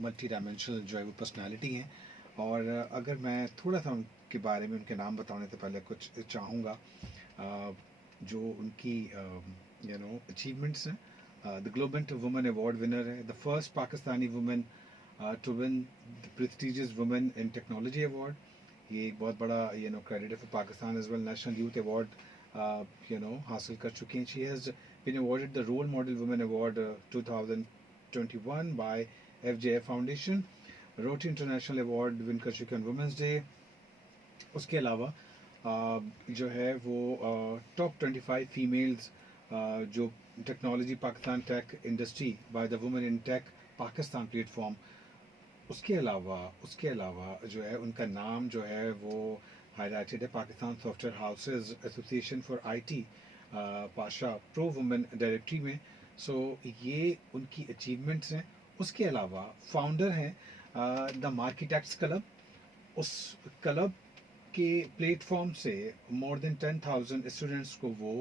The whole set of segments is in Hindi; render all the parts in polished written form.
मल्टी डायमेंशनल जो है वो पर्सनालिटी हैं। और अगर मैं थोड़ा सा उनके बारे में, उनके नाम बताने से पहले कुछ चाहूँगा जो उनकी अचीवमेंट्स हैं। The global women award winner है, the first Pakistani women to win the prestigious women in technology award. ये एक बहुत बड़ा क्रेडिट है for Pakistan as well. National youth award हासिल कर चुकी हैं। She has been awarded the role model women award 2021 by FJF foundation. Rotary International award win कर चुके हैं वुमेंस डे। उसके अलावा जो है वो टॉप 25 फीमेल्स जो technology Pakistan tech industry by the women in tech Pakistan platform. उसके अलावा जो है उनका नाम जो है वो हाईलाइटेड है Pakistan software houses association for IT Pasha pro women directory में। सो ये उनकी अचीवमेंट्स हैं। उसके अलावा फाउंडर हैं द मार्किटेक्ट्स क्लब। उस क्लब के प्लेटफॉर्म से मोर देन 10,000 स्टूडेंट्स को वो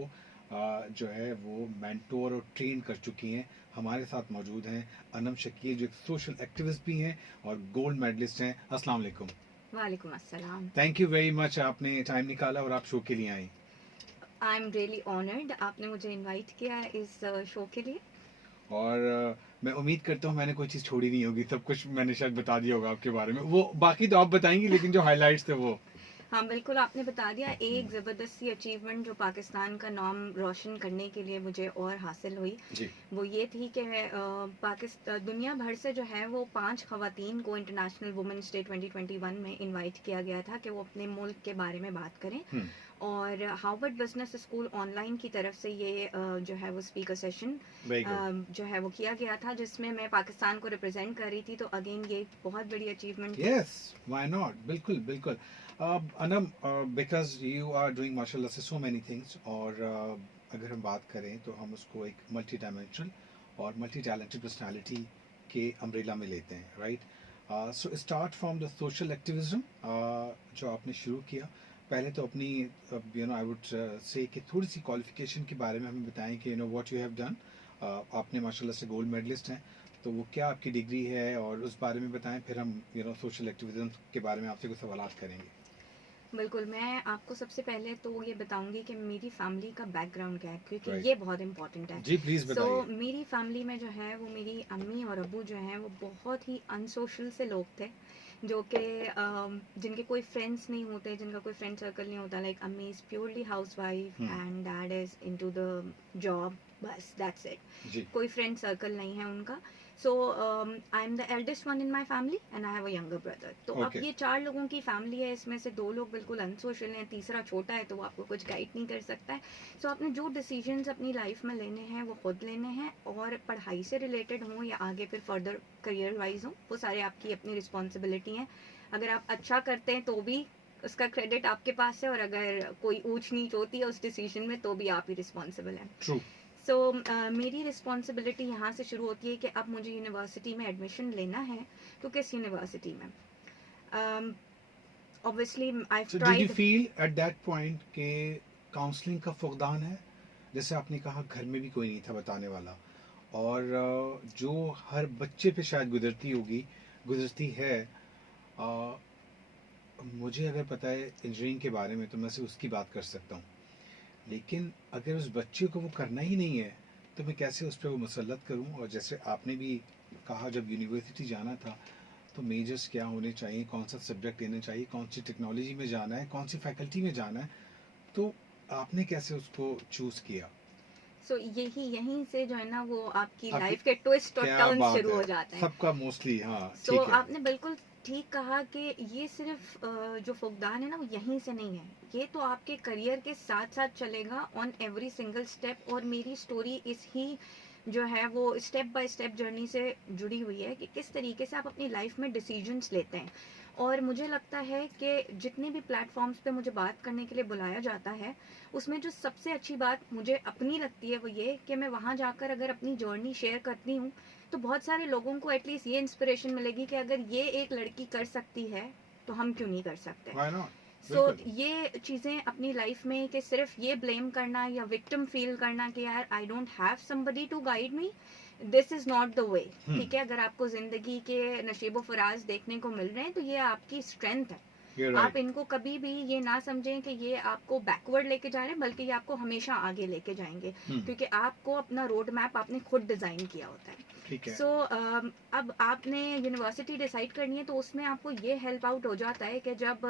जो है वो मेंटोर और ट्रेन कर चुकी हैं। हमारे साथ मौजूद हैं अनम शकील, जो एक सोशल एक्टिविस्ट भी हैं और गोल्ड मेडलिस्ट हैं। अस्सलाम वालेकुम। वालेकुम अस्सलाम। थैंक यू वेरी मच, आपने टाइम निकाला और आप शो के लिए आई। आई एम रियली ऑनर्ड, आपने मुझे इनवाइट किया इस शो के लिए। और मैं उम्मीद करता हूँ मैंने कोई चीज़ छोड़ी नहीं होगी, सब कुछ मैंने शायद बता दिया होगा आपके बारे में। वो बाकी तो आप बताएंगी, लेकिन जो हाइलाइट्स थे वो। हाँ बिल्कुल, आपने बता दिया। एक ज़बरदस्त सी अचीवमेंट जो पाकिस्तान का नाम रोशन करने के लिए मुझे और हासिल हुई जी। वो ये थी कि दुनिया भर से जो है वो 5 ख़वातीन को इंटरनेशनल वुमेन्स डे 2021 में इनवाइट किया गया था कि वो अपने मुल्क के बारे में बात करें। और हार्वर्ड बिजनेस स्कूल ऑनलाइन की तरफ से ये जो है वो स्पीकर सेशन जो है वो किया गया था, जिसमें मैं पाकिस्तान को रिप्रेजेंट कर रही थी। तो अगेन ये बहुत बड़ी अचीवमेंट। यस, व्हाई नॉट, बिल्कुल बिल्कुल। Anam, because you are doing माशाल्लाह से सो मेनी थिंग्स। और अगर हम बात करें तो हम उसको एक मल्टी डायमेंशनल और मल्टी टैलेंटेड पर्सनालिटी के अम्ब्रेला में लेते हैं, right. So start from the social activism जो आपने शुरू किया। पहले तो अपनी आई वुड से कि थोड़ी सी क्वालिफिकेशन के बारे में हमें बताएं कि व्हाट यू हैव डन। आपने माशाल्लाह से गोल्ड मेडलिस्ट हैं, तो वो क्या आपकी डिग्री है और उस बारे में बताएं। फिर हम सोशल एक्टिविज्म के बारे में आपसे कुछ सवाल करेंगे। बिल्कुल, मैं आपको सबसे पहले तो ये बताऊंगी कि मेरी फैमिली का बैकग्राउंड क्या है, क्योंकि Right. ये बहुत इंपॉर्टेंट है। जी प्लीज बताइए। मेरी फैमिली में जो है वो मेरी अम्मी और अब्बू जो हैं वो बहुत ही अनसोशल से लोग थे, जो कि जिनके कोई फ्रेंड्स नहीं होते, जिनका कोई फ्रेंड सर्कल नहीं होता। लाइक अम्मी is purely housewife and dad is into the job, बस दैट्स इट। कोई फ्रेंड सर्कल नहीं है उनका। So I am the eldest one in my family and I have a younger brother. तो अब ये 4 लोगों की फैमिली है, इसमें से 2 लोग बिल्कुल अनसोशल हैं, तीसरा छोटा है तो वो आपको कुछ गाइड नहीं कर सकता है। सो आपने जो डिसीजंस अपनी लाइफ में लेने हैं वो खुद लेने हैं, और पढ़ाई से रिलेटेड हों या आगे फिर फर्दर करियर वाइज हों, वो सारे आपकी अपनी रिस्पॉन्सिबिलिटी हैं। अगर आप अच्छा करते हैं तो भी उसका क्रेडिट आपके पास है, और अगर कोई ऊंच नीच होती है उस डिसीजन में तो भी आप ही रिस्पॉन्सिबल हैं। ट्रू। सो मेरी रिस्पॉन्सिबिलिटी यहाँ से शुरू होती है कि अब मुझे यूनिवर्सिटी में एडमिशन लेना है, तो किस यूनिवर्सिटी में। Obviously I tried. Did you feel at that point कि काउंसलिंग का फुकदान है? जैसे आपने कहा घर में भी कोई नहीं था बताने वाला, और जो हर बच्चे पे शायद गुजरती है। मुझे अगर पता है इंजीनियरिंग के बारे में तो मैं सिर्फ उसकी बात कर सकता हूँ, लेकिन अगर उस बच्चे को वो करना ही नहीं है तो मैं कैसे उस पर वो मुसल्लत करूँ। और जैसे आपने भी कहा जब यूनिवर्सिटी जाना था तो मेजर्स क्या होने चाहिए, कौन सा सब्जेक्ट लेना चाहिए, कौन सी टेक्नोलॉजी में जाना है, कौन सी फैकल्टी में जाना है, तो आपने कैसे उसको चूज़ किया? सो यहीं से जो है ना वो आपकी लाइफ के ट्विस्ट और टर्न्स शुरू हो जाते हैं सबका मोस्टली। हाँ, सो आपने बिल्कुल ठीक कहा कि ये सिर्फ जो फुकदान है ना वो यहीं से नहीं है, ये तो आपके करियर के साथ साथ चलेगा ऑन एवरी सिंगल स्टेप। और मेरी स्टोरी इस ही जो है वो स्टेप बाय स्टेप जर्नी से जुड़ी हुई है कि किस तरीके से आप अपनी लाइफ में डिसीजंस लेते हैं। और मुझे लगता है कि जितने भी प्लेटफॉर्म्स पे मुझे बात करने के लिए बुलाया जाता है, उसमें जो सबसे अच्छी बात मुझे अपनी लगती है वो ये कि मैं वहाँ जाकर अगर अपनी जर्नी शेयर करती हूँ तो बहुत सारे लोगों को एटलीस्ट ये इंस्पिरेशन मिलेगी कि अगर ये एक लड़की कर सकती है तो हम क्यों नहीं कर सकते। सो ये चीज़ें अपनी लाइफ में कि सिर्फ ये ब्लेम करना या विक्टिम फील करना कि यार I don't have somebody to guide me, this is not the way. Hmm, ठीक है, अगर आपको जिंदगी के नशीबो फराज देखने को मिल रहे हैं तो ये आपकी स्ट्रेंथ है। you're आप right. इनको कभी भी ये ना समझें कि ये आपको बैकवर्ड लेके जा रहे हैं, बल्कि ये आपको हमेशा आगे लेके जाएंगे, क्योंकि आपको अपना रोड मैप आपने खुद डिजाइन किया होता है। ठीक है. सो अब आपने यूनिवर्सिटी डिसाइड करनी है तो उसमें आपको ये हेल्प आउट हो जाता है कि जब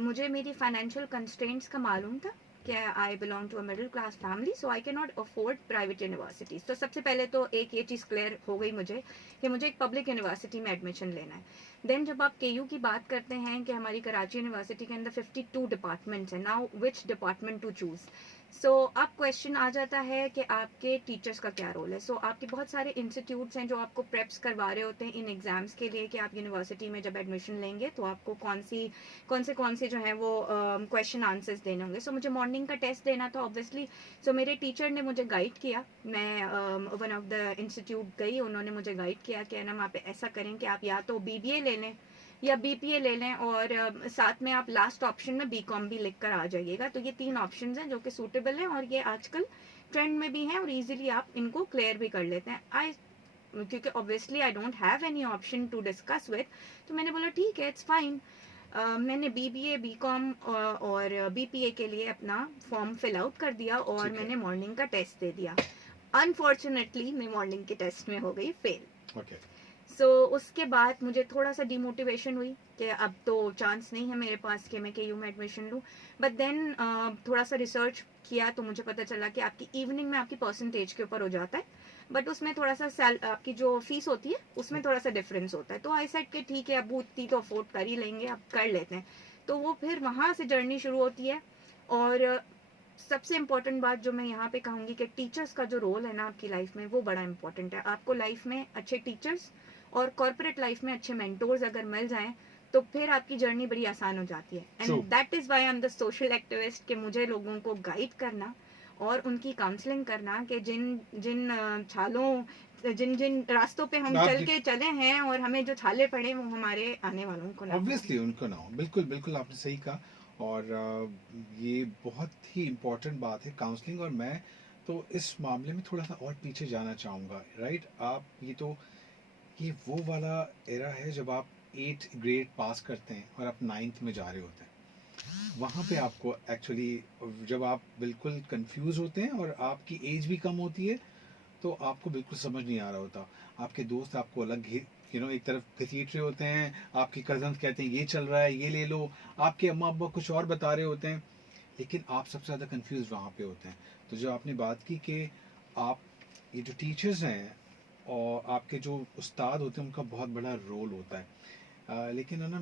मुझे मेरी फाइनेंशियल कंस्ट्रेंट्स का मालूम था कि I belong to a middle class family, so I can not afford private universities. तो सबसे पहले तो एक ये चीज़ क्लियर हो गई मुझे कि मुझे एक पब्लिक यूनिवर्सिटी में एडमिशन लेना है। देन जब आप केयू की बात करते हैं कि हमारी कराची यूनिवर्सिटी के अंदर 52 डिपार्टमेंट्स हैं, now which department to choose. So अब क्वेश्चन आ जाता है कि आपके टीचर्स का क्या रोल है। सो आपके बहुत सारे इंस्टीट्यूट्स हैं जो आपको प्रेप्स करवा रहे होते हैं इन एग्जाम्स के लिए कि आप यूनिवर्सिटी में जब एडमिशन लेंगे तो आपको कौन से जो है वो क्वेश्चन आंसर्स देने होंगे। सो मुझे मॉर्निंग का टेस्ट देना था ऑब्वियसली। सो मेरे टीचर ने मुझे गाइड किया, मैं वन ऑफ द इंस्टीट्यूट गई, उन्होंने मुझे गाइड किया कि ना वहाँ पे ऐसा करें कि आप या तो बीबीए ले लें या बीपीए ले लें, और साथ में आप लास्ट ऑप्शन में बीकॉम भी लिख कर आ जाइएगा। तो ये 3 ऑप्शंस हैं जो कि सूटेबल हैं और ये आजकल ट्रेंड में भी हैं और इजीली आप इनको क्लियर भी कर लेते हैं। क्योंकि obviously I don't have any option to discuss with, तो मैंने बोला ठीक है, इट्स फाइन। मैंने बीबीए बीकॉम और बीपीए के लिए अपना फॉर्म फिल आउट कर दिया और ठीक है. मैंने मॉर्निंग का टेस्ट दे दिया। अनफॉर्चुनेटली मैं मॉर्निंग के टेस्ट में हो गई फेल। ओके. सो उसके बाद मुझे थोड़ा सा डिमोटिवेशन हुई कि अब तो चांस नहीं है मेरे पास कि मैं केयू में एडमिशन लूँ। बट देन थोड़ा सा रिसर्च किया तो मुझे पता चला कि आपकी इवनिंग में आपकी परसेंटेज के ऊपर हो जाता है, बट उसमें थोड़ा सा आपकी जो फीस होती है उसमें थोड़ा सा डिफरेंस होता है। तो आई सेड कि ठीक है, अब उतनी तो अफोर्ड कर ही लेंगे, अब कर लेते हैं। तो वो फिर वहाँ से जर्नी शुरू होती है। और सबसे इम्पोर्टेंट बात जो मैं यहाँ पे कहूँगी कि टीचर्स का जो रोल है ना आपकी लाइफ में, वो बड़ा इंपॉर्टेंट है। आपको लाइफ में अच्छे टीचर्स और कॉर्पोरेट लाइफ में अच्छे मेंटोर्स अगर मिल जाएं तो फिर आपकी जर्नी बड़ी आसान हो जाती है। True. And that is why I am the social activist, कि मुझे लोगों को गाइड करना और उनकी काउंसलिंग करना कि जिन जिन छालों जिन जिन रास्तों पे हम आप चल के चले हैं और हमें जो छाले पड़े वो हमारे आने वालों को ना हो। ऑब्वियसली उनको ना हो, बिल्कुल बिल्कुल आपने सही कहा. और ये बहुत ही इम्पोर्टेंट बात है काउंसलिंग. और मैं तो इस मामले में थोड़ा सा और पीछे जाना चाहूँगा. राइट, आप ये वो वाला एरा है जब आप 8th ग्रेड पास करते हैं और आप 9th में जा रहे होते हैं. वहाँ पे आपको एक्चुअली जब आप बिल्कुल कंफ्यूज होते हैं और आपकी एज भी कम होती है तो आपको बिल्कुल समझ नहीं आ रहा होता. आपके दोस्त आपको अलग एक तरफ घसीट रहे होते हैं. आपके कजन्स कहते हैं ये चल रहा है, ये ले लो. आपके अम्मा अब्बा कुछ और बता रहे होते हैं, लेकिन आप सबसे ज़्यादा कंफ्यूज वहाँ पे होते हैं. तो जो आपने बात की कि आप ये जो टीचर्स हैं और आपके जो उस्ताद होते हैं उनका बहुत बड़ा रोल होता है. लेकिन है ना,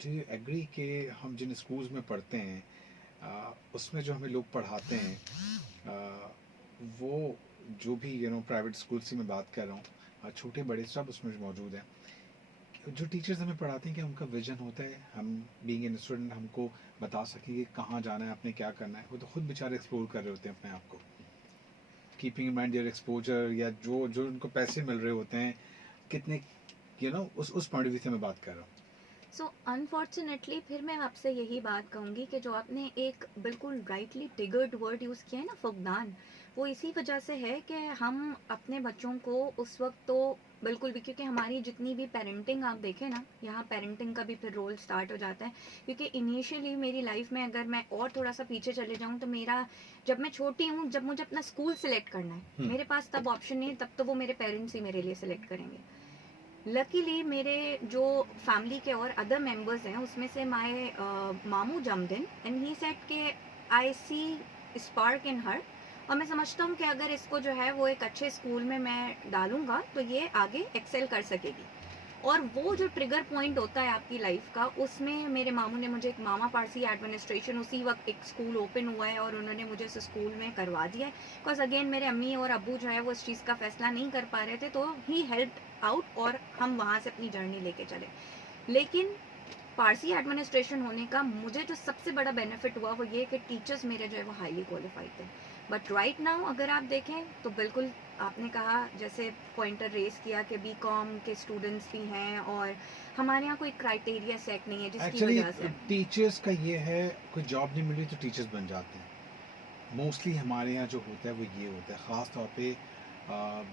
डू यू एग्री कि हम जिन स्कूल्स में पढ़ते हैं उसमें जो हमें लोग पढ़ाते हैं वो जो भी प्राइवेट स्कूल से मैं बात कर रहा हूँ, छोटे बड़े सब उसमें मौजूद हैं. जो टीचर्स हमें पढ़ाते हैं कि उनका विजन होता है हम बीइंग एन स्टूडेंट हमको बता सकें कि कहाँ जाना है, आपने क्या करना है. वो तो खुद बेचारे एक्सप्लोर कर रहे होते हैं अपने आप को, keeping in mind their exposure, या जो जो उनको पैसे मिल रहे होते हैं कितने उस पॉइंट ऑफ व्यू से मैं बात कर रहा हूँ. सो अनफॉर्चुनेटली फिर मैं आपसे यही बात कहूँगी कि जो आपने एक बिल्कुल राइटली ट्रिगर्ड वर्ड यूज़ किया है ना, फुकदान, वो इसी वजह से है कि हम अपने बच्चों को उस वक्त तो बिल्कुल भी, क्योंकि हमारी जितनी भी पेरेंटिंग आप देखें ना, यहाँ पेरेंटिंग का भी फिर रोल स्टार्ट हो जाता है। क्योंकि इनिशियली मेरी लाइफ में अगर मैं और थोड़ा सा पीछे चले जाऊँ तो मेरा, जब मैं छोटी हूँ, जब मुझे अपना स्कूल सिलेक्ट करना है, मेरे पास तब ऑप्शन नहीं है, तब तो वो मेरे पेरेंट्स ही मेरे लिए सिलेक्ट करेंगे। लकीली मेरे जो फैमिली के और अदर मेंबर्स हैं उसमें से माय मामू jammed in and he said के आई सी स्पार्क इन हर, और मैं समझता हूँ कि अगर इसको जो है वो एक अच्छे स्कूल में मैं डालूंगा तो ये आगे एक्सेल कर सकेगी। और वो जो ट्रिगर पॉइंट होता है आपकी लाइफ का, उसमें मेरे मामू ने मुझे एक मामा पारसी एडमिनिस्ट्रेशन, उसी वक्त एक स्कूल ओपन हुआ है और उन्होंने मुझे उस स्कूल में करवा दिया है। बिकॉज अगेन मेरे अम्मी और अब्बू जो है वो इस चीज़ का फैसला नहीं कर पा रहे थे, तो ही हेल्प आउट और हम वहाँ से अपनी जर्नी लेके चले। लेकिन पारसी एडमिनिस्ट्रेशन होने का मुझे जो सबसे बड़ा बेनिफिट हुआ वो ये कि टीचर्स मेरे जो है वो हाईली क्वालिफाइड थे। बट राइट नाउ अगर आप देखें तो बिल्कुल आपने कहा, जैसे पॉइंटर रेस किया कि बीकॉम के स्टूडेंट्स भी हैं और हमारे यहाँ कोई क्राइटेरिया सेट नहीं है जिसकी एक्चुअली वजह से टीचर्स का ये है, कोई जॉब नहीं मिली तो टीचर्स बन जाते हैं. मोस्टली हमारे यहाँ जो होता है वो ये होता है, ख़ास तौर पे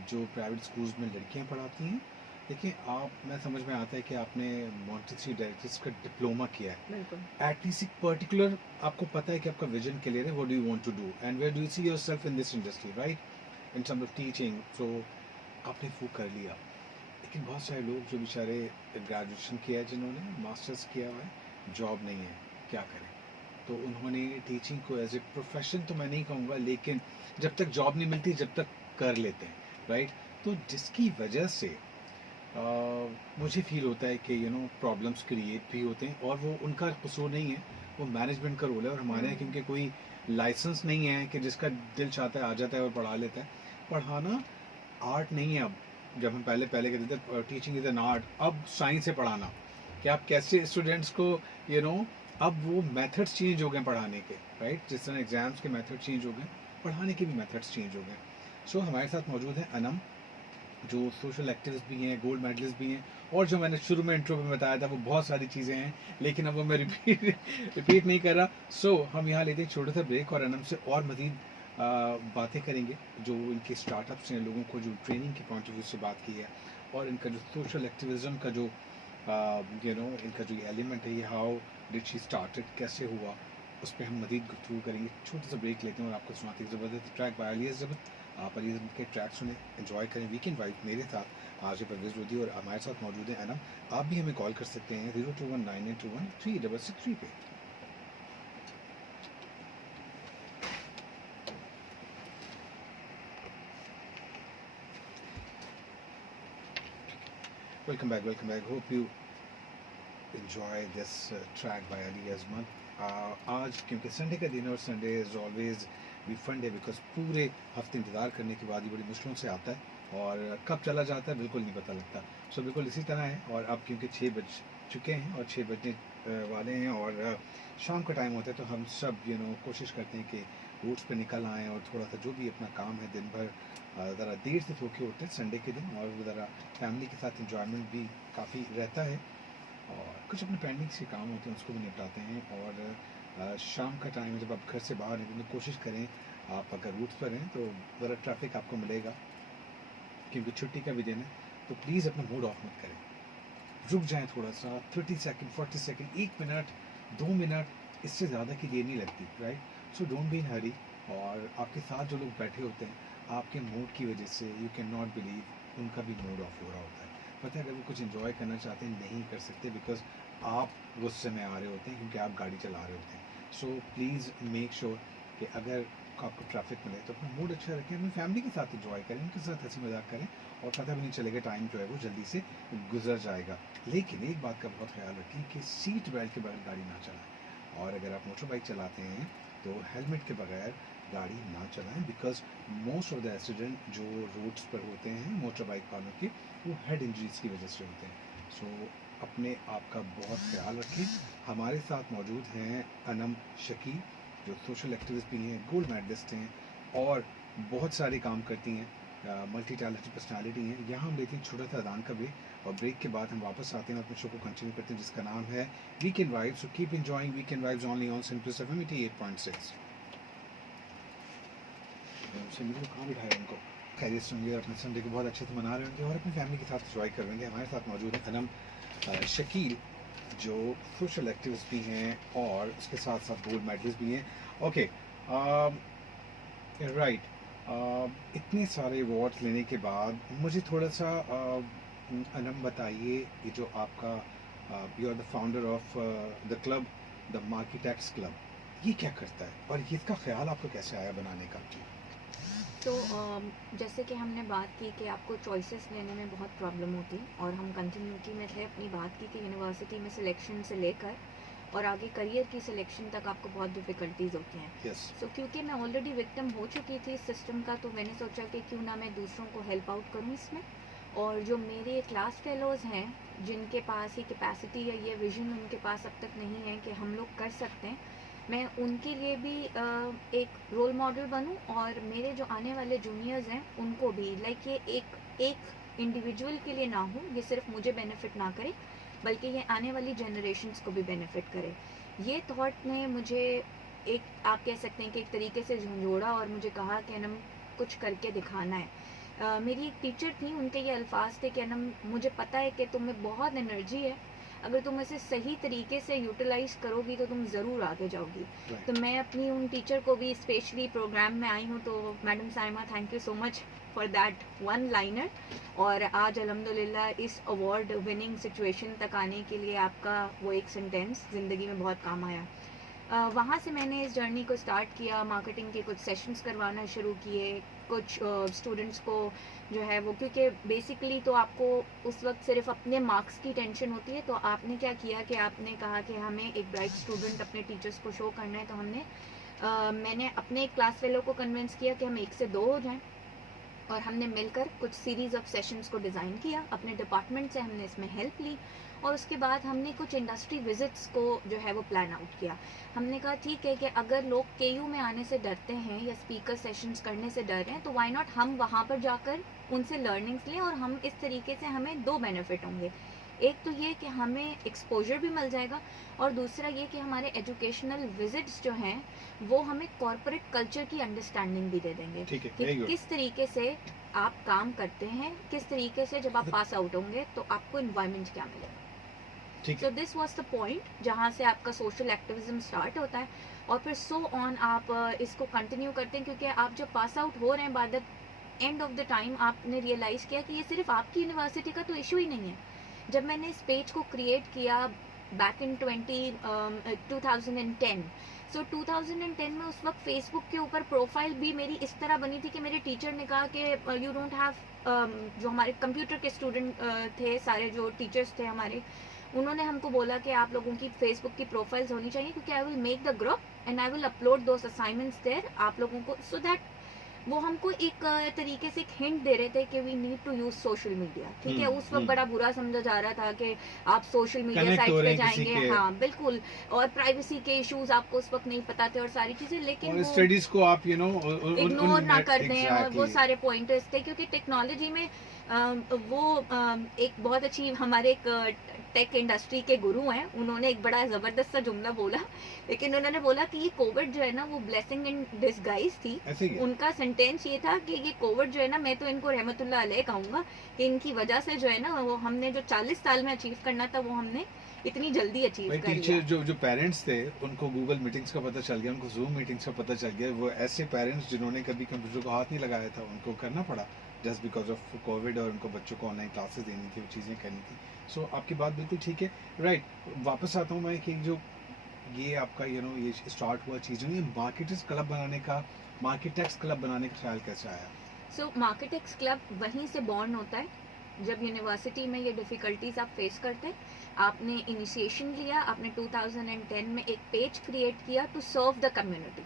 जो प्राइवेट स्कूल्स में लड़कियां पढ़ाती हैं, देखिए आप, मैं समझ में आता है कि आपने मॉन्टेसरी डायरेक्टर्स का डिप्लोमा किया है, बिल्कुल। एटलीस्ट एक पर्टिकुलर आपको पता है कि आपका विजन क्लियर है, what do you want to do and where do you see yourself in this industry, right, in terms of teaching. So आपने वो कर लिया। लेकिन बहुत सारे लोग जो बेचारे ग्रेजुएशन किया है, जिन्होंने मास्टर्स किया हुआ है, जॉब नहीं है, क्या करें? तो उन्होंने टीचिंग को एज ए प्रोफेशन तो मैं नहीं कहूँगा, लेकिन जब तक जॉब नहीं मिलती जब तक कर लेते हैं, राइट। तो जिसकी वजह से मुझे फील होता है कि प्रॉब्लम्स क्रिएट भी होते हैं, और वो उनका कसूर नहीं है, वो मैनेजमेंट का रोल है। और हमारे यहाँ क्योंकि कोई लाइसेंस नहीं है कि जिसका दिल चाहता है आ जाता है और पढ़ा लेता है। पढ़ाना आर्ट नहीं है अब। जब हम पहले पहले कहते थे टीचिंग इज एन आर्ट, अब साइंस है पढ़ाना, कि आप कैसे स्टूडेंट्स को अब वो मेथड्स चेंज हो गए पढ़ाने के, राइट। जिस तरह एग्जाम्स के मेथड चेंज हो गए, पढ़ाने के भी मेथड्स चेंज हो गए। सो हमारे साथ मौजूद है अनम, जो सोशल एक्टिविस्ट भी हैं, गोल्ड मेडलिस्ट भी हैं, और जो मैंने शुरू में इंट्रो में बताया था वो बहुत सारी चीज़ें हैं, लेकिन अब वो मैं रिपीट नहीं कर रहा। सो हम यहाँ लेते हैं छोटा सा ब्रेक, और अनम से और मज़ीद बातें करेंगे, जो इनके स्टार्टअप्स हैं, लोगों को जो ट्रेनिंग के पॉइंट ऑफ व्यू से बात की है, और इनका जो सोशल एक्टिविज़म का जो इनका जो एलिमेंट है, ये हाउ डिड शी स्टार्टेड, कैसे हुआ, उस पर हम मज़ीद गुफ्तगू करेंगे। छोटा सा ब्रेक लेते हैं और आपको सुनाते हैं ज़बरदस्त ट्रैक बाय अली अज़मत। आप अली अज़मत के ट्रैक सुने, एंजॉय करें वीकेंड वाइब मेरे साथ। आज परवेज़ लोधी और हमारे साथ मौजूद है अनम। आप भी हमें कॉल कर सकते हैं 0219821366 पे। Welcome back, hope you enjoy this track by Ali Azman. आज क्योंकि संडे का दिन है, और संडे इज ऑलवेज भी फन डे, बिकॉज पूरे हफ्ते इंतज़ार करने के बाद ये बड़ी मुश्किलों से आता है, और कब चला जाता है बिल्कुल नहीं पता लगता। सो बिल्कुल इसी तरह है, और अब क्योंकि 6 बज चुके हैं और 6 बजने वाले हैं, और शाम का टाइम होता है, तो हम सब कोशिश करते हैं कि रूट्स पे निकल आएँ, और थोड़ा सा जो भी अपना काम है दिन भर ज़रा देर से सो के उठते हैं संडे के दिन, और ज़रा फैमिली के साथ इंजॉयमेंट भी काफ़ी रहता है, और कुछ अपने पेंडिंग से काम होते हैं उसको भी निपटाते हैं। और शाम का टाइम है, जब आप घर से बाहर निकलने की कोशिश करें, आप अगर रूट्स पर हैं तो ज़रा ट्रैफिक आपको मिलेगा, क्योंकि छुट्टी का भी दिन है, तो प्लीज़ अपना मूड ऑफ मत करें, रुक जाएं थोड़ा सा, 30 सेकंड, 40 सेकंड, 1 मिनट, 2 मिनट, इससे ज़्यादा की देर नहीं लगती, right. So don't be in hurry. और आपके साथ जो लोग बैठे होते हैं, आपके मूड की वजह से, यू कैन नॉट बिलीव, उनका भी मूड ऑफ हो रहा होता है। पता है, अगर वो कुछ इन्जॉय करना चाहते हैं नहीं कर सकते, बिकॉज आप गुस्से में आ रहे होते हैं, क्योंकि आप गाड़ी चला रहे होते हैं। सो प्लीज़ मेक श्योर कि अगर आपको ट्रैफिक मिले तो अपना मूड अच्छा रखें, अपनी फैमिली के साथ इंजॉय करें, उनके साथ हंसी मजाक करें, और पता भी नहीं चलेगा टाइम जो है वो जल्दी से गुजर जाएगा। लेकिन एक बात का बहुत ख्याल रखें कि सीट बेल्ट के बगैर गाड़ी ना चलाएं, और अगर आप मोटर बाइक चलाते हैं तो हेलमेट के बगैर गाड़ी ना चलाएं, because most of the accident जो रोड्स पर होते हैं मोटर बाइक वालों के, वो हेड इंजरीज की वजह से होते हैं। सो अपने आप का बहुत ख्याल रखें। हमारे साथ मौजूद हैं अनम शकील, जो सोशल एक्टिविस्ट भी हैं, गोल्ड मेडलिस्ट हैं, और बहुत सारे काम करती हैं, मल्टी टैलेंटेड पर्सनालिटी हैं। यहाँ हम लेते हैं छोटा सा अदान का ब्रेक, और ब्रेक के बाद हम वापस आते हैं, अपने शो को कंटिन्यू करते हैं, जिसका नाम है weekend vibes. So keep enjoying weekend vibes only on simple FM 88.6। कहाँ बिठाया उनको, खैरियत से होंगे, अपने संडे को बहुत अच्छे से मना रहे होंगे, और अपनी फैमिली के साथ इंजॉय करेंगे। हमारे साथ मौजूद है अनम शकील, जो सोशल एक्टिविस्ट भी हैं, और उसके साथ साथ गोल्ड मेडलिस्ट भी हैं। Okay, right. इतने सारे अवार्ड्स लेने के बाद मुझे थोड़ा सा अनम बताइए, ये जो आपका you are the founder of the club, the marketects club, ये क्या करता है, और इसका ख्याल आपको कैसे आया बनाने का? तो जैसे कि हमने बात की कि आपको चॉइसेस लेने में बहुत प्रॉब्लम होती, और हम कंटिन्यूटी में थे, अपनी बात की कि यूनिवर्सिटी में सिलेक्शन से लेकर और आगे करियर की सिलेक्शन तक आपको बहुत डिफ़िकल्टीज होती हैं। Yes. सो क्योंकि मैं ऑलरेडी विक्टिम हो चुकी थी इस सिस्टम का, तो मैंने सोचा कि क्यों ना मैं दूसरों को हेल्प आउट करूँ इसमें, और जो मेरे क्लास फेलोज़ हैं, जिनके पास ये कैपेसिटी या ये विजन उनके पास अब तक नहीं है कि हम लोग कर सकते हैं, मैं उनके लिए भी एक रोल मॉडल बनूं, और मेरे जो आने वाले जूनियर्स हैं उनको भी, लाइक ये एक इंडिविजुअल के लिए ना हो, ये सिर्फ मुझे बेनिफिट ना करे, बल्कि ये आने वाली जनरेशन्स को भी बेनिफिट करे। ये थॉट ने मुझे आप कह सकते हैं कि एक तरीके से झंझोड़ा, और मुझे कहा कि हम कुछ करके दिखाना है। मेरी एक टीचर थी, उनके ये अल्फाज थे कि अनम, मुझे पता है कि तुम में बहुत एनर्जी है, अगर तुम इसे सही तरीके से यूटिलाइज करोगी तो तुम ज़रूर आगे जाओगी। तो मैं अपनी उन टीचर को भी स्पेशली प्रोग्राम में आई हूँ, तो madam Saima, thank you so much for that one liner. और आज अल्हम्दुलिल्लाह इस अवार्ड विनिंग सिचुएशन तक आने के लिए आपका वो एक सेंटेंस ज़िंदगी में बहुत काम आया। वहाँ से मैंने इस जर्नी को स्टार्ट किया, मार्केटिंग के कुछ सेशंस करवाना शुरू किए, कुछ स्टूडेंट्स को जो है वो, क्योंकि बेसिकली तो आपको उस वक्त सिर्फ अपने मार्क्स की टेंशन होती है, तो आपने क्या किया कि आपने कहा कि हमें एक ब्राइट स्टूडेंट अपने टीचर्स को शो करना है, तो मैंने अपने एक क्लास फेलो को कन्विंस किया कि हम 1 से 2 हो जाएं, और हमने मिलकर कुछ सीरीज़ ऑफ सेशंस को डिज़ाइन किया। अपने डिपार्टमेंट से हमने इसमें हेल्प ली, और उसके बाद हमने कुछ इंडस्ट्री विजिट्स को जो है वो प्लान आउट किया। हमने कहा ठीक है कि अगर लोग केयू में आने से डरते हैं या स्पीकर सेशंस करने से डर रहे हैं, तो व्हाई नॉट हम वहाँ पर जाकर उनसे लर्निंग्स लें, और हम इस तरीके से हमें 2 बेनिफिट होंगे। एक तो ये कि हमें एक्सपोजर भी मिल जाएगा, और दूसरा ये कि हमारे एजुकेशनल विजिट्स जो हैं वो हमें कॉर्पोरेट कल्चर की अंडरस्टैंडिंग भी दे देंगे कि किस तरीके से आप काम करते हैं, किस तरीके से जब आप पास आउट होंगे तो आपको एनवायरनमेंट क्या मिलेगा। So this was the point जहाँ से आपका सोशल एक्टिविज्म स्टार्ट होता है, और फिर सो ऑन आप इसको कंटिन्यू करते हैं, क्योंकि आप जब पास आउट हो रहे हैं, by the end of the time आपने रियलाइज किया कि ये सिर्फ आपकी यूनिवर्सिटी का तो इशू ही नहीं है। जब मैंने इस पेज को क्रिएट किया बैक इन 2010, सो 2010 में उस वक्त फेसबुक के ऊपर प्रोफाइल भी मेरी इस तरह बनी थी कि मेरे टीचर ने कहा कि यू डोंट हैव, जो हमारे कंप्यूटर के स्टूडेंट थे, सारे जो टीचर्स थे हमारे, उन्होंने हमको बोला कि आप लोगों की फेसबुक की प्रोफाइल्स होनी चाहिए, क्योंकि I will make the group and I will upload those assignments there आप लोगों को, सो दैट वो हमको एक तरीके से एक हिंट दे रहे थे कि we need to use social media. ठीक है, उस वक्त बड़ा बुरा समझा जा रहा था कि आप सोशल मीडिया साइट पे जाएंगे, हाँ बिल्कुल, और प्राइवेसी के इश्यूज आपको उस वक्त नहीं पता थे और सारी चीजें, लेकिन स्टडीज को आप इग्नोर ना कर दें, और वो सारे पॉइंटर्स थे, क्योंकि टेक्नोलॉजी में वो एक बहुत अच्छी, हमारे एक टेक इंडस्ट्री के गुरु हैं, उन्होंने एक बड़ा जबरदस्त सा जुमला बोला, लेकिन उन्होंने बोला कि ये कोविड जो है ना वो ब्लेसिंग इन डिसगाइज थी। उनका सेंटेंस ये था कि ये कोविड जो है ना, मैं तो इनको रहमतुल्लाह अलैह कहूंगा कि इनकी वजह से जो है ना वो हमने जो 40 साल में अचीव करना था वो हमने इतनी जल्दी अचीव कर लिया। जो पेरेंट्स थे उनको गूगल मीटिंग्स का पता चल गया, उनको जूम मीटिंग्स का पता चल गया, वो ऐसे पेरेंट्स जिन्होंने कभी कंप्यूटर को हाथ नहीं लगाया था उनको करना पड़ा जस्ट बिकॉज ऑफ कोविड, और उनको बच्चों को ऑनलाइन क्लासेस देनी थी, वो चीज़ें करनी थी। सो आपकी बात बिल्कुल ठीक है, राइट। वापस आता हूँ मैं कि जो ये आपका ये स्टार्ट हुआ चीज़, ये मार्केटर्स क्लब बनाने का, मार्केटेक्स क्लब बनाने का ख्याल कैसे आया? सो मार्केटेक्स क्लब वहीं से बॉर्न होता है जब यूनिवर्सिटी में ये डिफ़िकल्टीज आप फेस करते हैं। आपने इनिशिएशन लिया, आपने 2010 में एक पेज क्रिएट किया टू सर्व द कम्युनिटी।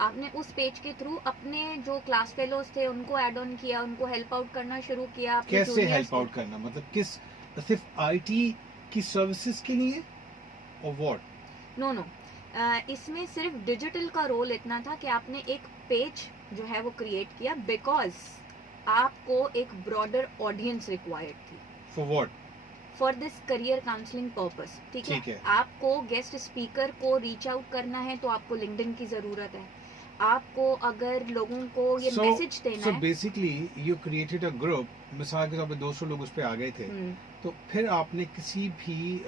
आपने उस पेज के थ्रू अपने जो क्लास फेलोज थे उनको ऐड ऑन किया, उनको हेल्प आउट करना शुरू किया। कैसे हेल्प आउट करना, मतलब किस, सिर्फ आईटी की सर्विसेज के लिए और व्हाट? नो, इसमें सिर्फ डिजिटल का रोल इतना था कि आपने एक पेज जो है वो क्रिएट किया बिकॉज आपको एक ब्रॉडर ऑडियंस रिक्वायर्ड थी। For what? For this career counselling purpose. ठीक है, आपको गेस्ट स्पीकर को रीच आउट करना है तो आपको लिंक्डइन की जरूरत है। आपको अगर लोगों को ये मैसेज देना है, basically you created a group, मिसाल के तौर पे 200 लोग उस पे आ गए थे, तो फिर आपने किसी भी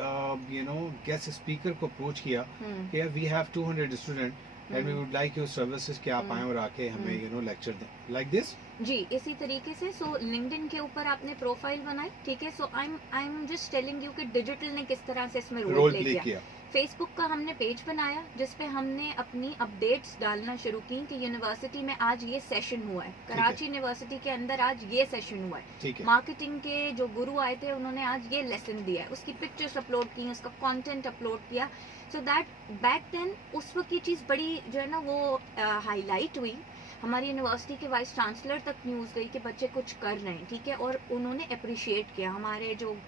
गेस्ट स्पीकर को अप्रोच किया कि we have 200 student and we would like your services, कि आप आए और आके हमें लेक्चर दें, लाइक दिस। जी, इसी तरीके से। सो लिंक्डइन के ऊपर आपने प्रोफाइल बनाई। ठीक है, so I am just telling you कि डिजिटल ने किस तरह से इसमें रोल प्ले किया। फेसबुक का हमने पेज बनाया जिसपे हमने अपनी अपडेट्स डालना शुरू की कि यूनिवर्सिटी में आज ये सेशन हुआ है, कराची यूनिवर्सिटी के अंदर आज ये सेशन हुआ है, मार्केटिंग के जो गुरु आए थे उन्होंने आज ये लेसन दिया है, उसकी पिक्चर्स अपलोड की, उसका कंटेंट अपलोड किया। सो दैट बैक देन उस वक्त ये चीज़ बड़ी जो है ना वो हाईलाइट हुई, हमारी यूनिवर्सिटी के वाइस चांसलर तक न्यूज़ गई कि बच्चे कुछ कर रहे हैं। ठीक है, और उन्होंने अप्रिशिएट किया, हमारे जो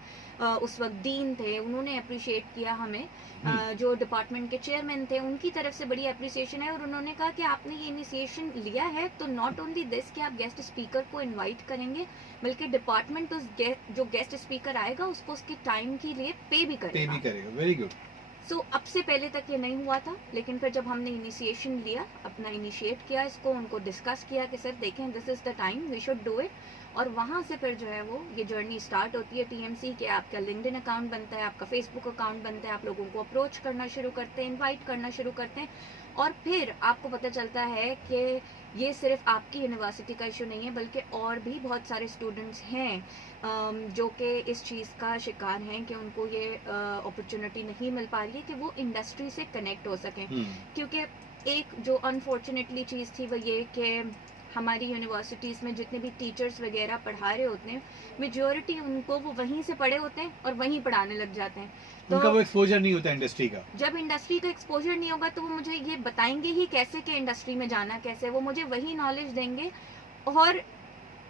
उस वक्त डीन थे उन्होंने अप्रिशिएट किया हमें, जो डिपार्टमेंट के चेयरमैन थे उनकी तरफ से बड़ी अप्रिसिएशन है, और उन्होंने कहा कि आपने ये इनिशिएशन लिया है तो नॉट ओनली दिस कि आप गेस्ट स्पीकर को इनवाइट करेंगे, बल्कि डिपार्टमेंट उस जो गेस्ट स्पीकर आएगा उसको उसके टाइम के लिए पे भी करेगा। Very good. सो अब से पहले तक ये नहीं हुआ था, लेकिन फिर जब हमने इनिशिएशन लिया, अपना इनिशिएट किया इसको, उनको डिस्कस किया कि सर देखें this is the time we should do it, और वहाँ से फिर जो है वो ये जर्नी स्टार्ट होती है टीएमसी के। आपका लिंक्डइन अकाउंट बनता है, आपका फेसबुक अकाउंट बनता है, आप लोगों को अप्रोच करना शुरू करते हैं, इनवाइट करना शुरू करते हैं, और फिर आपको पता चलता है कि ये सिर्फ आपकी यूनिवर्सिटी का इशू नहीं है, बल्कि और भी बहुत सारे स्टूडेंट्स हैं जो कि इस चीज़ का शिकार हैं कि उनको ये अपॉर्चुनिटी नहीं मिल पा रही है कि वो इंडस्ट्री से कनेक्ट हो सकें। क्योंकि एक जो अनफॉर्चुनेटली चीज़ थी वो ये कि हमारी यूनिवर्सिटीज़ में जितने भी टीचर्स वगैरह पढ़ा रहे होते हैं, मेजॉरिटी उनको वो वहीं से पढ़े होते हैं और वहीं पढ़ाने लग जाते हैं। तो उनका वो एक्सपोजर नहीं होता इंडस्ट्री का। जब इंडस्ट्री का एक्सपोजर नहीं होगा तो वो मुझे ये बताएंगे ही कैसे कि इंडस्ट्री में जाना कैसे, वो मुझे वही नॉलेज देंगे। और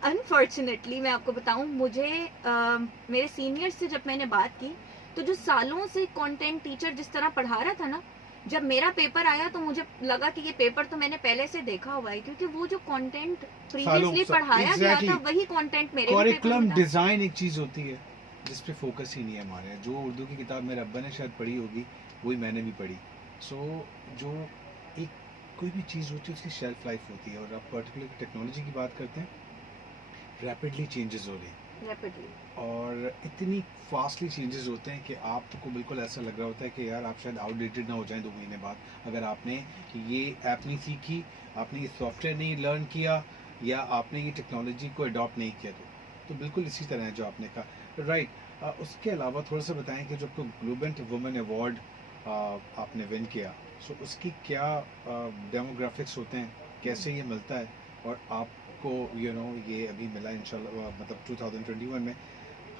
अनफॉर्चुनेटली मैं आपको बताऊं, मुझे मेरे सीनियर्स से जब मैंने बात की, तो जो सालों से कंटेंट टीचर जिस तरह पढ़ा रहा था ना, जब मेरा पेपर आया तो मुझे लगा कि ये पेपर तो मैंने पहले से देखा हुआ है, क्योंकि वो जो कंटेंट प्रीवियसली पढ़ाया गया था वही कंटेंट मेरे भी पेपर में था। डिजाइन एक चीज होती है जिस पे फोकस ही नहीं है हमारे। जो उर्दू की किताब मेरे अब्बा ने शायद पढ़ी होगी, वही मैंने भी पढ़ी। सो जो एक कोई भी चीज़ होती है उसकी शेल्फ लाइफ होती है, और आप पर्टिकुलर टेक्नोलॉजी की बात करते हैं, रैपिडली चेंजेस हो रही हैं, रैपिडली, और इतनी फास्टली चेंजेस होते हैं कि आपको बिल्कुल ऐसा लग रहा होता है कि यार आप शायद आउटडेटेड ना हो जाएं 2 महीने बाद, अगर आपने ये ऐप नहीं सीखी, आपने ये सॉफ्टवेयर नहीं लर्न किया, या आपने ये टेक्नोलॉजी को अडॉप्ट नहीं किया। तो बिल्कुल इसी तरह है जो आपने कहा, राइट। उसके अलावा थोड़ा सा बताएं कि जो आपको ग्लोबल वुमेन अवार्ड आपने विन किया, सो उसकी क्या डेमोग्राफिक्स होते हैं, कैसे ये मिलता है, और आपको ये अभी मिला इंशाल्लाह मतलब 2021 में।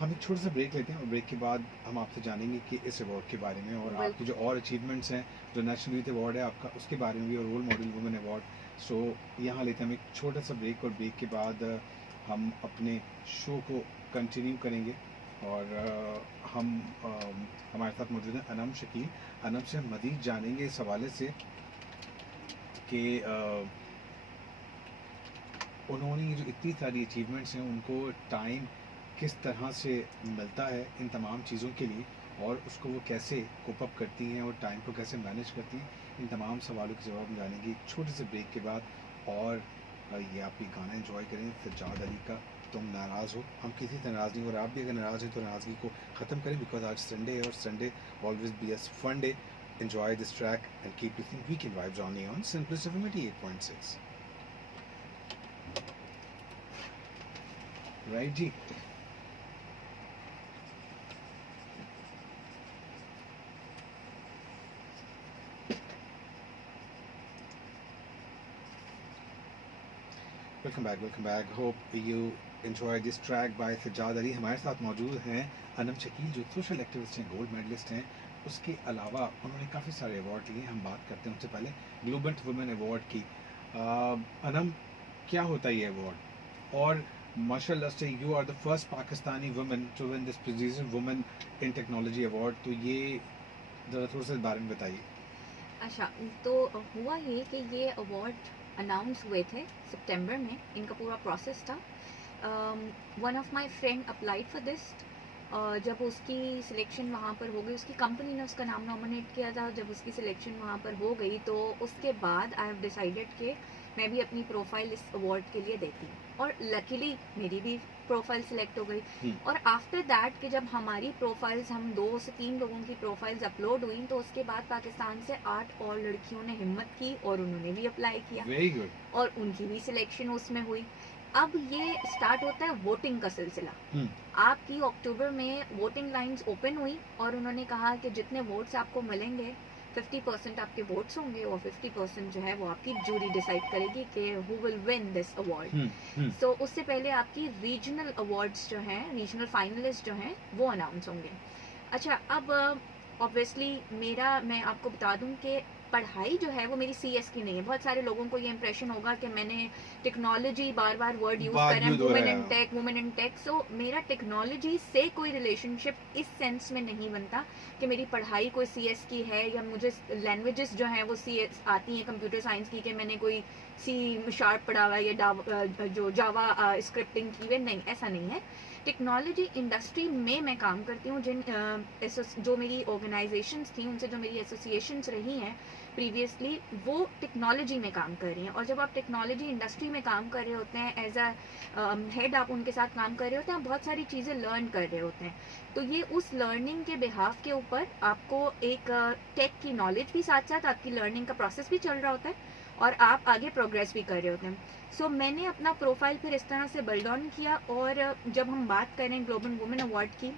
हम एक छोटा सा ब्रेक लेते हैं, और ब्रेक के बाद हम आपसे जानेंगे कि इस अवार्ड के बारे में, और आपकी जो और अचीवमेंट्स हैं, जो नेशनल यूथ अवार्ड है आपका, उसके बारे में भी, और रोल मॉडल वुमेन अवार्ड। सो यहाँ लेते हैं हम एक छोटा सा ब्रेक, और ब्रेक के बाद हम अपने शो को कंटिन्यू करेंगे। और हमारे साथ मौजूद हैं अनम शकील। अनम से हम मज़ीद जानेंगे इस हवाले से कि उन्होंने जो इतनी सारी अचीवमेंट्स हैं उनको टाइम किस तरह से मिलता है इन तमाम चीज़ों के लिए, और उसको वो कैसे कोप अप करती हैं, और टाइम को कैसे मैनेज करती हैं। इन तमाम सवालों के जवाब हम जानेंगे एक छोटे से ब्रेक के बाद। और ये आप ये गाना एंजॉय करें सज्जाद अली का तुम नाराज़ हो। हम किसी से नाराज़ नहीं, और आप भी अगर नाराज़ हैं तो नाराज़गी को ख़त्म करें, बिकॉज आज संडे है, और Sunday always be a fun day. Enjoy this track and keep listening weekend vibes only on simplest FM 88.6। Right जी। Welcome back. Hope you enjoy this track by Sajjad Ali. हमारे साथ मौजूद हैं अनम शकील, जो सोशल एक्टिविस्ट हैं, गोल्ड मेडलिस्ट हैं। उसके अलावा उन्होंने काफ़ी सारे अवार्ड लिए। हम बात करते हैं उनसे पहले ग्लोबल वुमेन अवार्ड की। अनम, क्या होता है ये अवार्ड? और माशाल्लाह से you are the first Pakistani women to win this prestigious women in technology award. तो ये ज़रा थोड़ा सा इस बारे में बताइए। अच्छा, तो हुआ ये कि ये अवार्ड अनाउंस हुए थे सितंबर में, इनका पूरा प्रोसेस था। One of my friend applied for this. जब उसकी सिलेक्शन वहाँ पर हो गई, उसकी कंपनी ने उसका नाम नॉमिनेट किया था, जब उसकी सिलेक्शन वहाँ पर हो गई तो उसके बाद आई हैव डिसाइडेड कि मैं भी अपनी प्रोफाइल इस अवार्ड के लिए देती हूँ, और लकीली मेरी भी प्रोफाइल सिलेक्ट हो गई। और आफ्टर दैट कि जब हमारी प्रोफाइल्स, हम 2 से 3 लोगों की प्रोफाइल्स अपलोड हुई, तो उसके बाद पाकिस्तान से 8 और लड़कियों ने हिम्मत की और उन्होंने भी अप्लाई किया। Very good. और उनकी भी सिलेक्शन उसमें हुई। अब ये स्टार्ट होता है वोटिंग का सिलसिला। आपकी अक्टूबर में वोटिंग लाइंस ओपन हुई, और उन्होंने कहा कि जितने वोट्स आपको मिलेंगे 50% आपके वोट्स होंगे, और 50% जो है वो आपकी जूरी डिसाइड करेगी कि who will win this award. So उससे पहले आपकी रीजनल अवार्ड्स जो हैं, रीजनल फाइनलिस्ट जो हैं, वो अनाउंस होंगे। अच्छा, अब ऑब्वियसली मैं आपको बता दूं कि पढ़ाई जो है वो मेरी सीएस की नहीं है। बहुत सारे लोगों को ये इंप्रेशन होगा कि मैंने टेक्नोलॉजी, बार बार वर्ड यूज कर रहे हैं, वुमेन इन टेक। सो मेरा टेक्नोलॉजी से कोई रिलेशनशिप इस सेंस में नहीं बनता कि मेरी पढ़ाई कोई सीएस की है, या मुझे लैंग्वेजेस जो हैं वो सीएस आती हैं कंप्यूटर साइंस की, कि मैंने कोई सी शार्प पढ़ा हुआ है, या जो जावा स्क्रिप्टिंग की हुई, नहीं, ऐसा नहीं है। टेक्नोलॉजी इंडस्ट्री में मैं काम करती हूँ। जो मेरी ऑर्गेनाइजेशंस थी, उनसे जो मेरी एसोसिएशंस रही हैं प्रीवियसली, वो टेक्नोलॉजी में काम कर रही हैं। और जब आप टेक्नोलॉजी इंडस्ट्री में काम कर रहे होते हैं, एज अ हेड आप उनके साथ काम कर रहे होते हैं, आप बहुत सारी चीज़ें लर्न कर रहे होते हैं। तो ये उस लर्निंग के बिहाफ के ऊपर आपको एक टेक की नॉलेज भी साथ साथ आपकी लर्निंग का प्रोसेस भी चल रहा होता है और आप आगे प्रोग्रेस भी कर रहे होते हैं। सो मैंने अपना प्रोफाइल फिर इस तरह से बिल्ड ऑन किया। और जब हम बात करें ग्लोबल वुमेन अवार्ड की,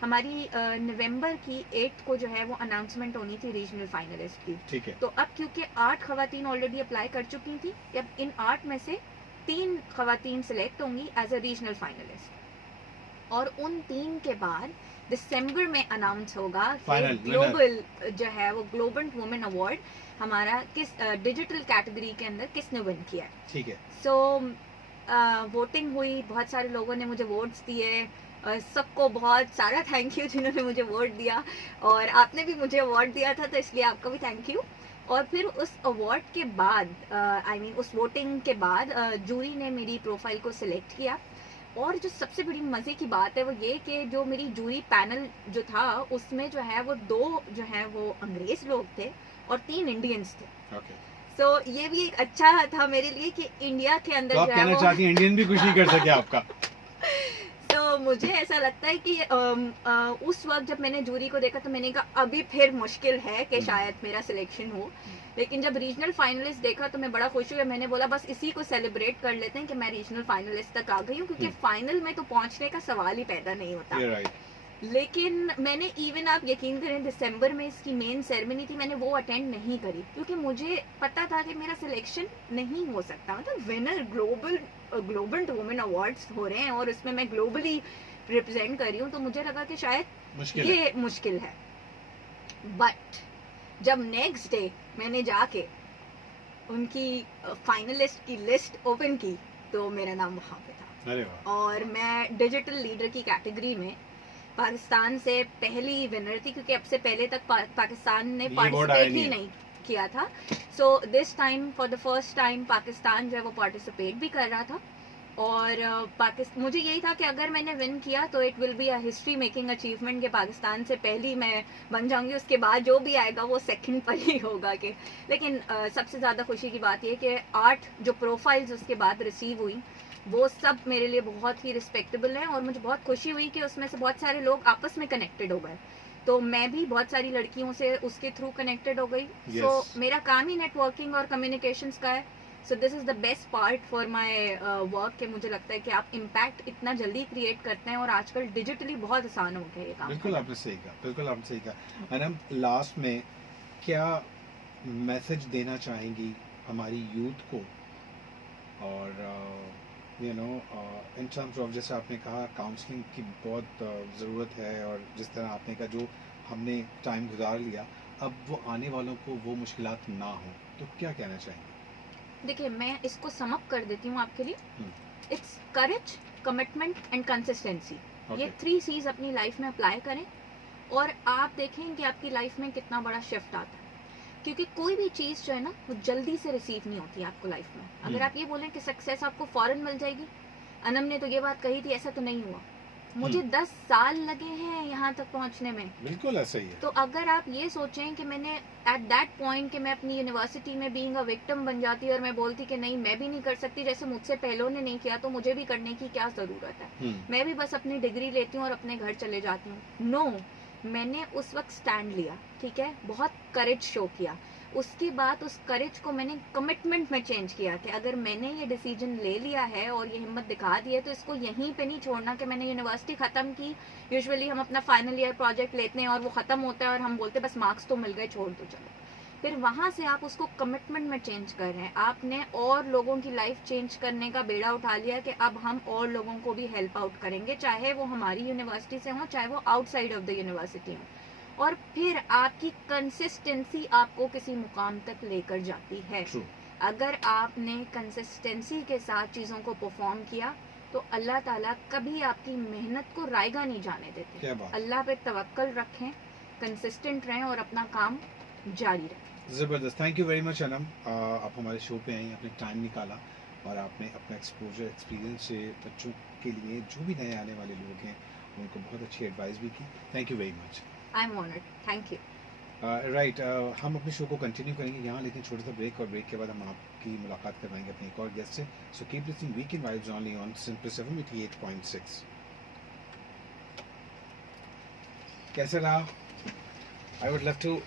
हमारी नवंबर की 8 को जो है वो अनाउंसमेंट होनी थी रीजनल फाइनलिस्ट की। ठीक है। तो अब क्योंकि 8 खवातीन ऑलरेडी अप्लाई कर चुकी थी, अब इन 8 में से 3 खवातीन सिलेक्ट होंगी एज अ रीजनल फाइनलिस्ट। और उन 3 के बाद दिसंबर में अनाउंस होगा कि ग्लोबल जो है वो ग्लोबल वुमेन अवार्ड हमारा किस डिजिटल कैटेगरी के अंदर किसने विन किया है। ठीक है। सो वोटिंग हुई, बहुत सारे लोगों ने मुझे वोट्स दिए, सबको बहुत सारा थैंक यू जिन्होंने मुझे वोट दिया, और आपने भी मुझे अवार्ड दिया था तो इसलिए आपका भी थैंक यू। और फिर उस अवार्ड के बाद उस वोटिंग के बाद जूरी ने मेरी प्रोफाइल को सिलेक्ट किया। और जो सबसे बड़ी मजे की बात है वो ये कि जो मेरी जूरी पैनल जो था उसमें जो है वो 2 जो है वो अंग्रेज लोग थे और 3 इंडियंस थे। okay. सो ये भी एक अच्छा था मेरे लिए कि इंडिया के अंदर तो आप कहना चाहती हैं इंडियन भी कुछ नहीं कर सके आपका? तो मुझे ऐसा लगता है कि उस वक्त जब मैंने जूरी को देखा तो मैंने कहा अभी फिर मुश्किल है कि शायद मेरा सिलेक्शन हो। लेकिन जब रीजनल फाइनलिस्ट देखा तो मैं बड़ा खुश हुआ। मैंने बोला बस इसी को सेलिब्रेट कर लेते हैं कि मैं रीजनल फाइनलिस्ट तक आ गई हूँ, क्योंकि फाइनल में तो पहुंचने का सवाल ही पैदा नहीं होता। लेकिन मैंने इवन आप यकीन करें दिसंबर में इसकी मेन सेरेमनी थी, मैंने वो अटेंड नहीं करी क्योंकि मुझे पता था कि मेरा सिलेक्शन नहीं हो सकता। मतलब विनर ग्लोबल वुमेन अवार्ड्स हो रहे हैं और उसमें मैं ग्लोबली रिप्रेजेंट कर रही हूँ, तो मुझे लगा कि शायद ये मुश्किल है। बट जब नेक्स्ट डे मैंने जाके उनकी फाइनलिस्ट की लिस्ट ओपन की तो मेरा नाम वहाँ पे था। अरे वाह। और मैं डिजिटल लीडर की कैटेगरी में पाकिस्तान से पहली विनर थी, क्योंकि अब से पहले तक पाकिस्तान ने पार्टिसिपेट ही नहीं किया था। So this time for the first time Pakistan जो है वो पार्टिसिपेट भी कर रहा था। और मुझे यही था कि अगर मैंने विन किया तो it will be a history making achievement के पाकिस्तान से पहली मैं बन जाऊंगी, उसके बाद जो भी आएगा वो सेकंड पर ही होगा के। लेकिन सबसे ज़्यादा खुशी की बात यह कि 8 जो प्रोफाइल्स उसके बाद रिसीव हुई वो सब मेरे लिए बहुत ही रिस्पेक्टेबल हैं। और मुझे बहुत खुशी हुई कि उसमें से बहुत सारे लोग आपस में कनेक्टेड हो गए। तो मैं भी बहुत सारी लड़कियों से उसके थ्रू कनेक्टेड हो गई। सो मेरा काम ही नेटवर्किंग और कम्युनिकेशंस का है। So this is the best part for my work कि मुझे लगता है कि आप इम्पैक्ट इतना जल्दी क्रिएट करते हैं और आजकल डिजिटली बहुत आसान हो गया ये काम। बिल्कुल आपने सही कहा, बिल्कुल आपने सही कहा। अनम, लास्ट में क्या मैसेज देना चाहेंगी हमारी यूथ को? और you know in terms of, जैसे आपने कहा काउंसलिंग की बहुत ज़रूरत है, और जिस तरह आपने कहा जो हमने टाइम गुजार लिया, अब वो आने वालों को वो मुश्किलात ना हो, तो क्या कहना चाहेंगे? देखिए, मैं इसको सम अप कर देती हूँ आपके लिए। It's courage, commitment and consistency. ये 3 C's अपनी लाइफ में अप्लाई करें और आप देखें कि आपकी लाइफ में कितना बड़ा शिफ्ट आता है। क्योंकि कोई भी चीज़ जो है ना वो जल्दी से रिसीव नहीं होती आपको लाइफ में। अगर आप ये बोलें कि सक्सेस आपको फौरन मिल जाएगी, अनम ने तो ये बात कही थी, ऐसा तो नहीं हुआ। मुझे 10 साल लगे हैं यहाँ तक पहुँचने में। बिल्कुल ऐसा ही है। तो अगर आप ये सोचें कि मैंने एट दैट पॉइंट कि मैं अपनी यूनिवर्सिटी में बीइंग अ विक्टिम बन जाती और मैं बोलती कि नहीं मैं भी नहीं कर सकती, जैसे मुझसे पहलों ने नहीं किया तो मुझे भी करने की क्या ज़रूरत है, मैं भी बस अपनी डिग्री लेती हूँ और अपने घर चले जाती हूँ। नो, मैंने उस वक्त स्टैंड लिया, ठीक है, बहुत करेज शो किया। उसके बाद उस करेज को मैंने कमिटमेंट में चेंज किया कि अगर मैंने ये डिसीजन ले लिया है और ये हिम्मत दिखा दी है तो इसको यहीं पे नहीं छोड़ना। कि मैंने यूनिवर्सिटी ख़त्म की, यूजुअली हम अपना फाइनल ईयर प्रोजेक्ट लेते हैं और वो ख़त्म होता है और हम बोलते हैं बस मार्क्स तो मिल गए, छोड़ दो चलो। फिर वहाँ से आप उसको कमिटमेंट में चेंज कर रहे हैं। आपने और लोगों की लाइफ चेंज करने का बेड़ा उठा लिया कि अब हम और लोगों को भी हेल्प आउट करेंगे, चाहे वो हमारी यूनिवर्सिटी से हो चाहे वो आउटसाइड ऑफ द यूनिवर्सिटी हो। और फिर आपकी कंसिस्टेंसी आपको किसी मुकाम तक लेकर जाती है। अगर आपने कंसिस्टेंसी के साथ चीज़ों को परफॉर्म किया तो अल्लाह ताला कभी आपकी मेहनत को रायगा नहीं जाने देते। अल्लाह पे तवक्कल रखें, कंसिस्टेंट रहें और अपना काम जारी रखें। ज़बरदस्त, thank you very much Anam. आप हमारे शो पे आई, आपने टाइम निकाला और आपने अपना एक्सपोजर एक्सपीरियंस से बच्चों आपके लिए जो भी नए आने वाले लोग हैं उनको बहुत अच्छी एडवाइस भी की. Thank you very much. I am honoured, thank you. Right, हम अपने शो को कंटिन्यू करेंगे यहाँ, लेकिन छोटा सा ब्रेक, और ब्रेक के बाद हम आपकी मुलाकात करवाएंगे अपने एक और गेस्ट से. So keep listening weekend vibes only on simple FM 88.6. कैसे रहा? I would love to